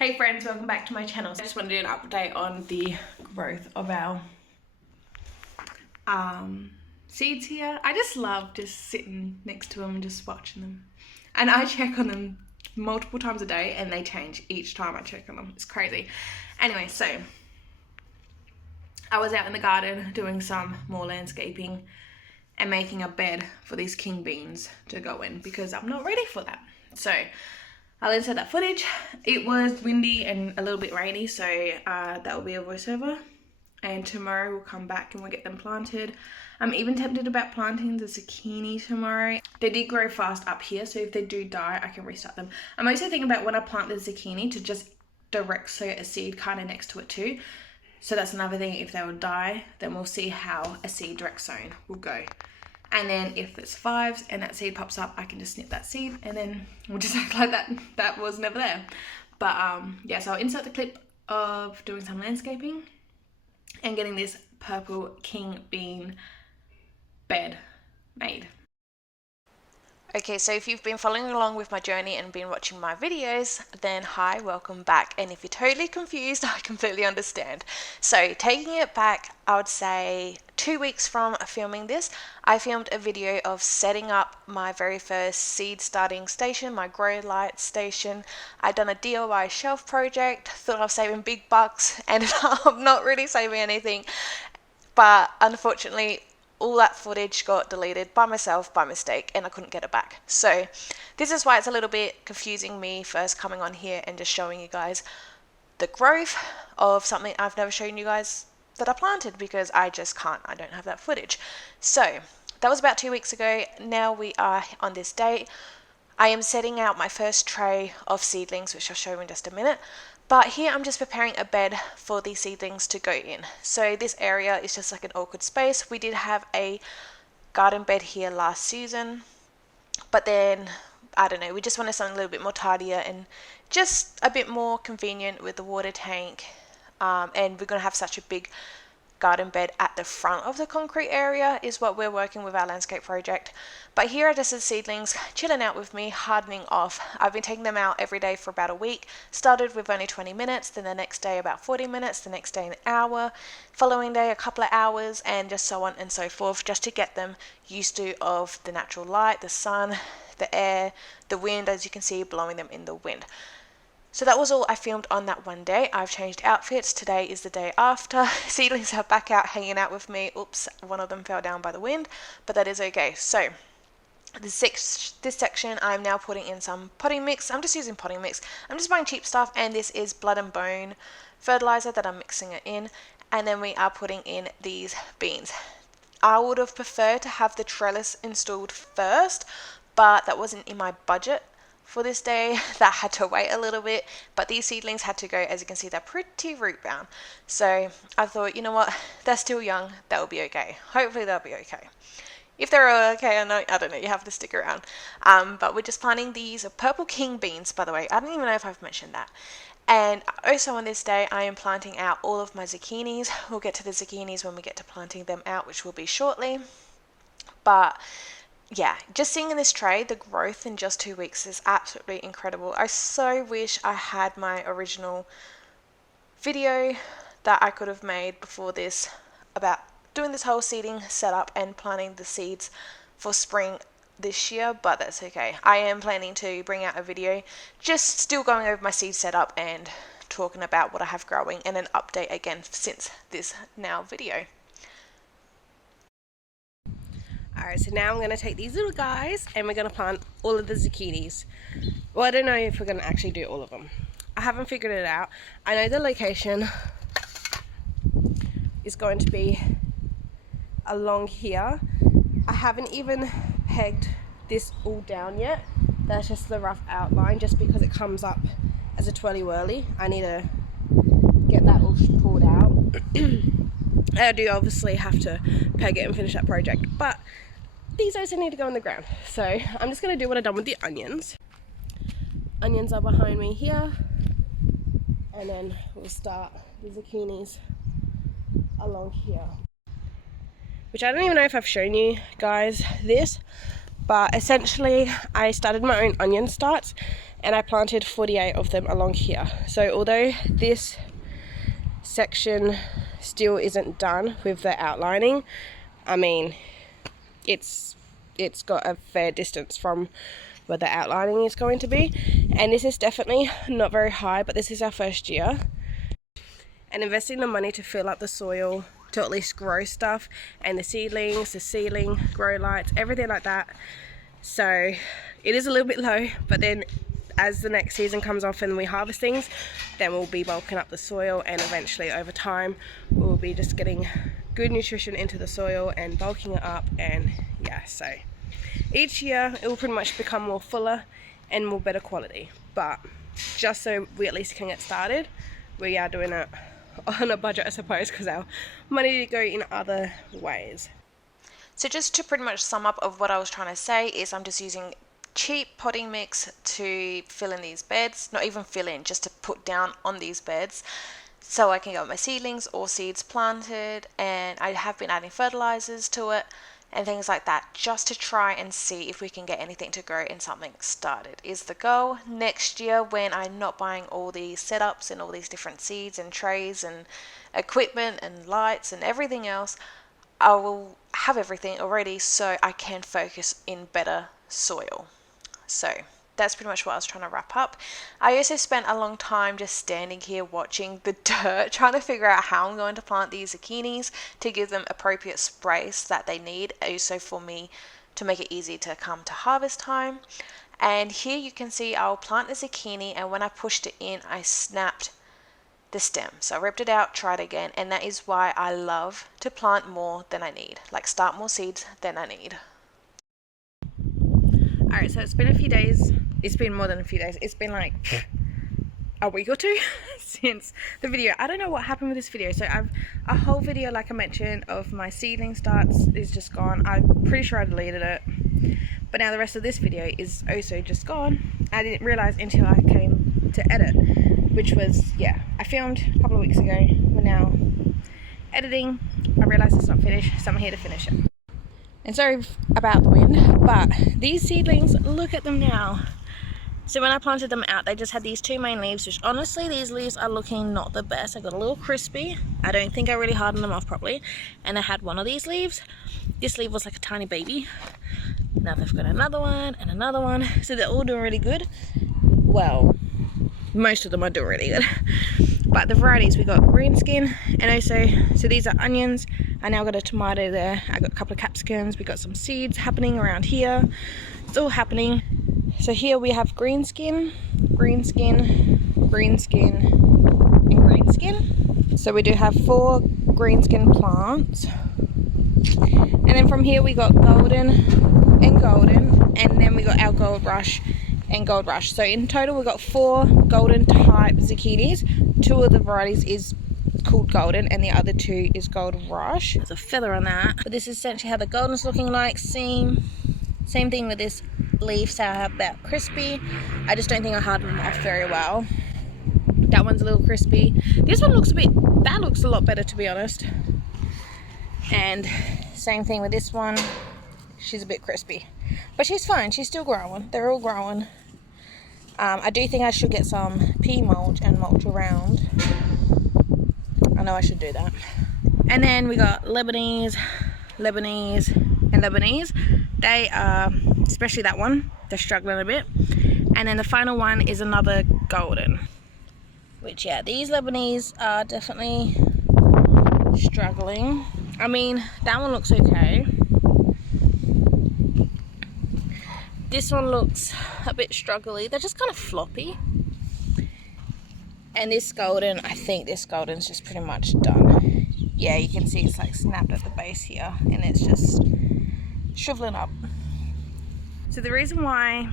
Hey friends, welcome back to my channel. I just want to do an update on the growth of our seeds here. I just love just sitting next to them and just watching them. And I check on them multiple times a day and they change each time I check on them. It's crazy. Anyway, so I was out in the garden doing some more landscaping and making a bed for these king beans to go in because I'm not ready for that. So I'll insert that footage. It was windy and a little bit rainy, so that will be a voiceover. And tomorrow we'll come back and we'll get them planted. I'm even tempted about planting the zucchini tomorrow. They did grow fast up here, so if they do die, I can restart them. I'm also thinking about when I plant the zucchini to just direct sow a seed kind of next to it too. So that's another thing. If they will die, then we'll see how a seed direct sown will go. And then if it survives and that seed pops up, I can just snip that seed and then we'll just act like that was never there. But yeah, so I'll insert the clip of doing some landscaping and getting this purple king bean bed made. Okay, so if you've been following along with my journey and been watching my videos, then hi, welcome back. And if you're totally confused, I completely understand. So taking it back, I would say 2 weeks from filming this, I filmed a video of setting up my very first seed starting station, my grow light station. I'd done a DIY shelf project, thought I was saving big bucks, ended up not really saving anything. But unfortunately, all that footage got deleted by myself by mistake and I couldn't get it back. So this is why it's a little bit confusing me first coming on here and just showing you guys the growth of something I've never shown you guys that I planted because I just can't. I don't have that footage. So that was about 2 weeks ago. Now we are on this date. I am setting out my first tray of seedlings, which I'll show you in just a minute. But here I'm just preparing a bed for these seedlings to go in. So this area is just like an awkward space. We did have a garden bed here last season, but then, I don't know, we just wanted something a little bit more tidier and just a bit more convenient with the water tank. And we're going to have such a big garden bed at the front of the concrete area is what we're working with our landscape project. But here are just the seedlings chilling out with me, hardening off. I've been taking them out every day for about a week. Started with only 20 minutes, then the next day about 40 minutes, the next day an hour, following day a couple of hours, and just so on and so forth, just to get them used to of the natural light, the sun, the air, the wind, as you can see, blowing them in the wind. So that was all I filmed on that one day. I've changed outfits. Today is the day after. Seedlings are back out hanging out with me. Oops, one of them fell down by the wind, but that is okay. So this section I'm now putting in some potting mix. I'm just using potting mix. I'm just buying cheap stuff, and this is blood and bone fertilizer that I'm mixing it in. And then we are putting in these beans. I would have preferred to have the trellis installed first, but that wasn't in my budget for this day. That had to wait a little bit, but these seedlings had to go. As you can see, they're pretty root bound, so I thought, you know what, they're still young, they'll be okay. Hopefully they'll be okay. If they're okay or not, I don't know, you have to stick around. But we're just planting these purple king beans, by the way. I don't even know if I've mentioned that. And also on this day I am planting out all of my zucchinis. We'll get to the zucchinis when we get to planting them out, which will be shortly. But yeah, just seeing in this tray the growth in just 2 weeks is absolutely incredible. I so wish I had my original video that I could have made before this about doing this whole seeding setup and planting the seeds for spring this year, but that's okay. I am planning to bring out a video just still going over my seed setup and talking about what I have growing, and an update again since this now video. Alright, so now I'm going to take these little guys and we're going to plant all of the zucchinis. Well, I don't know if we're going to actually do all of them. I haven't figured it out. I know the location is going to be along here. I haven't even pegged this all down yet. That's just the rough outline, just because it comes up as a twirly whirly. I need to get that all pulled out. I do obviously have to peg it and finish that project, but these also need to go in the ground. So I'm just going to do what I've done with the onions. Onions are behind me here, and then we'll start the zucchinis along here. Which I don't even know if I've shown you guys this, But essentially I started my own onion starts and I planted 48 of them along here. So although this section still isn't done with the outlining, I mean it's got a fair distance from where the outlining is going to be, and this is definitely not very high, but this is our first year, and investing the money to fill up the soil to at least grow stuff, and the seedlings, the ceiling, grow lights, everything like that. So it is a little bit low, but then as the next season comes off and we harvest things, then we'll be bulking up the soil, and eventually over time we'll be just getting good nutrition into the soil and bulking it up. And yeah, so each year it will pretty much become more fuller and more better quality, but just so we at least can get started, we are doing it on a budget, I suppose, because our money to go in other ways. So just to pretty much sum up of what I was trying to say is I'm just using cheap potting mix to fill in these beds, not even fill in, just to put down on these beds so I can get my seedlings or seeds planted, and I have been adding fertilizers to it and things like that, just to try and see if we can get anything to grow and something started is the goal. Next year, when I'm not buying all these setups and all these different seeds and trays and equipment and lights and everything else, I will have everything already so I can focus in better soil. So that's pretty much what I was trying to wrap up. I also spent a long time just standing here watching the dirt, trying to figure out how I'm going to plant these zucchinis to give them appropriate space that they need, also for me to make it easy to come to harvest time. And here you can see I'll plant the zucchini, and when I pushed it in, I snapped the stem. So I ripped it out, tried again, and that is why I love to plant more than I need, like start more seeds than I need. Alright, so it's been a few days. It's been more than a few days. It's been like a week or two since the video. I don't know what happened with this video. So I've a whole video, like I mentioned, of my seedling starts is just gone. I'm pretty sure I deleted it, but now the rest of this video is also just gone. I didn't realize until I came to edit, which was, yeah, I filmed a couple of weeks ago. We're now editing. I realized it's not finished, so I'm here to finish it. And sorry about the wind, but these seedlings, look at them now. So when I planted them out, they just had these two main leaves, which honestly, these leaves are looking not the best. I got a little crispy. I don't think I really hardened them off properly. And I had one of these leaves. This leaf was like a tiny baby. Now they've got another one and another one. So they're all doing really good. Well, most of them are doing really good. But the varieties, we got green skin, and also, so these are onions. I now got a tomato there. I got a couple of capsicums. We got some seeds happening around here. It's all happening. So here we have green skin, green skin, green skin, and green skin. So we do have 4 green skin plants. And then from here we got golden and golden, and then we got our gold rush and gold rush. So in total we got 4 golden type zucchinis. 2 of the varieties is called golden and the other 2 is gold rush. There's a feather on that, but this is essentially how the golden's looking like. Same thing with this leaf, so about crispy. I just don't think I hardened them off very well. That one's a little crispy. This one looks that looks a lot better, to be honest. And same thing with this one. She's a bit crispy, but she's fine. She's still growing. They're all growing. I do think I should get some pea mulch and mulch around. I know I should do that. And then we got Lebanese, and Lebanese. They are, especially that one, they're struggling a bit. And then the final one is another golden, which, yeah, these Lebanese are definitely struggling. I mean, that one looks okay. This one looks a bit struggly. They're just kind of floppy. And this golden, I think this golden's just pretty much done. Yeah, you can see it's like snapped at the base here, and it's just shriveling up. So the reason why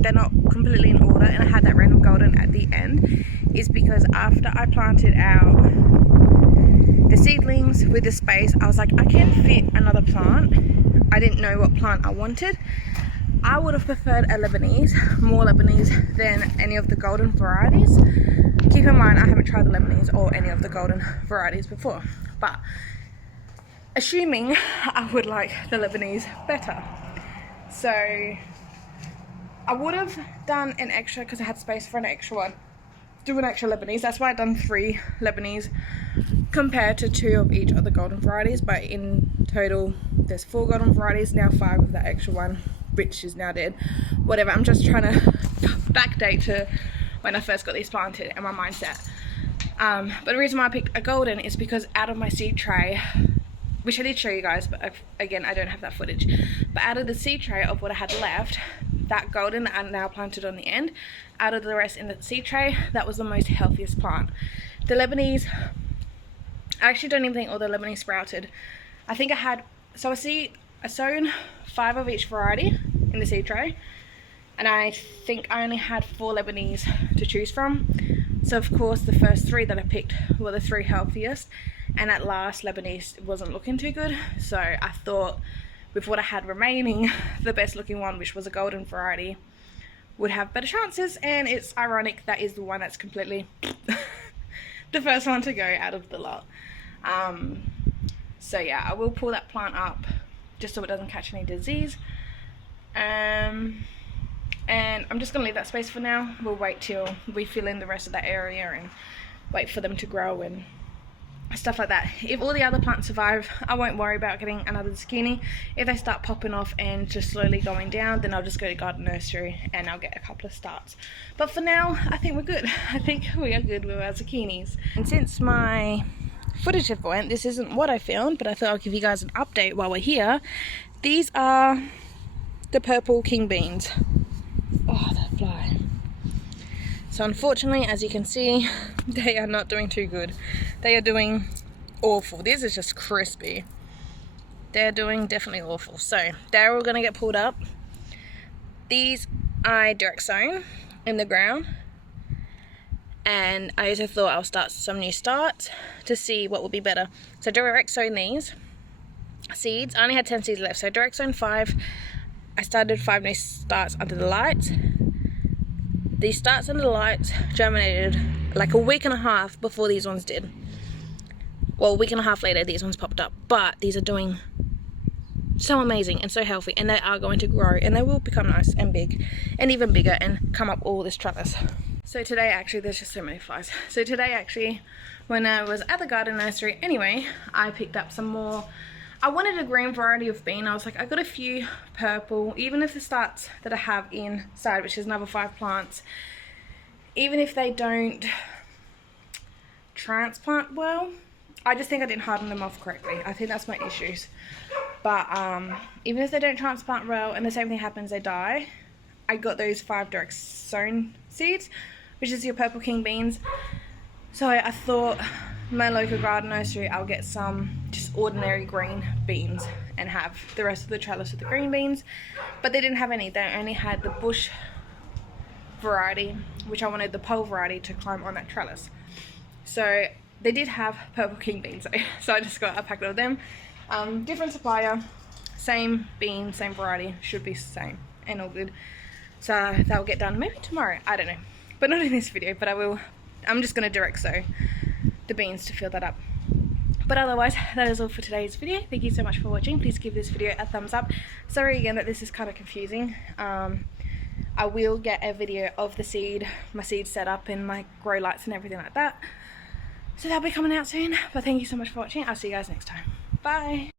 they're not completely in order, and I had that random golden at the end, is because after I planted out the seedlings with the space, I was like, I can fit another plant. I didn't know what plant I wanted. I would have preferred a Lebanese, more Lebanese than any of the golden varieties. Keep in mind, I haven't tried the Lebanese or any of the golden varieties before, but assuming I would like the Lebanese better. So I would have done an extra, because I had space for an extra one, do an extra Lebanese. That's why I've done 3 Lebanese compared to 2 of each of the golden varieties, but in total there's 4 golden varieties, now 5 of that extra one, which is now dead. Whatever, I'm just trying to backdate to when I first got these planted and my mindset. But the reason why I picked a golden is because out of my seed tray, which I did show you guys, but again I don't have that footage, but out of the seed tray of what I had left, that golden that I now planted on the end, out of the rest in the seed tray, that was the most healthiest plant. The Lebanese, I actually don't even think all the Lebanese sprouted. I think I had, so I sown 5 of each variety in the seed tray, and I think I only had 4 Lebanese to choose from. So of course the first 3 that I picked were the 3 healthiest, and at last Lebanese wasn't looking too good, so I thought with what I had remaining, the best looking one, which was a golden variety, would have better chances. And it's ironic that is the one that's completely the first one to go out of the lot. So yeah, I will pull that plant up just so it doesn't catch any disease, and I'm just gonna leave that space for now. We'll wait till we fill in the rest of that area and wait for them to grow and stuff like that. If all the other plants survive, I won't worry about getting another zucchini. If they start popping off and just slowly going down, then I'll just go to garden nursery and I'll get a couple of starts. But for now, I think we're good. I think we are good with our zucchinis. And since my footage have went, this isn't what I found, but I thought I'll give you guys an update while we're here. These are the purple king beans. Oh, that fly. So unfortunately, as you can see, they are not doing too good. They are doing awful. This is just crispy. They're doing definitely awful. So they're all gonna get pulled up. These I direct sown in the ground, and I also thought I'll start some new starts to see what will be better. So direct sown these seeds. I only had 10 seeds left, so direct sown 5. I started 5 new starts under the lights. These starts under the lights germinated like a week and a half before these ones did. Well, a week and a half later, these ones popped up. But these are doing so amazing and so healthy, and they are going to grow, and they will become nice and big and even bigger and come up all this trellis. So today, actually, there's just so many flies. So today, actually, when I was at the garden nursery anyway, I picked up some more. I wanted a green variety of bean. I was like, I got a few purple, even if the starts that I have inside, which is another 5 plants, even if they don't transplant well, I just think I didn't harden them off correctly. I think that's my issues. But even if they don't transplant well and the same thing happens, they die, I got those 5 direct sown seeds, which is your purple king beans. So I thought, my local garden nursery, I'll get some just ordinary green beans and have the rest of the trellis with the green beans. But they didn't have any. They only had the bush variety, which I wanted the pole variety to climb on that trellis. So they did have purple king beans though. So I just got a packet of them. Different supplier, same bean, same variety, should be the same and all good. So that will get done maybe tomorrow, I don't know. But not in this video, but I will. I'm just going to direct sow the beans to fill that up. But otherwise, that is all for today's video. Thank you so much for watching. Please give this video a thumbs up. Sorry again that this is kind of confusing. I will get a video of my seed setup and my grow lights and everything like that. So that'll be coming out soon. But thank you so much for watching. I'll see you guys next time. Bye.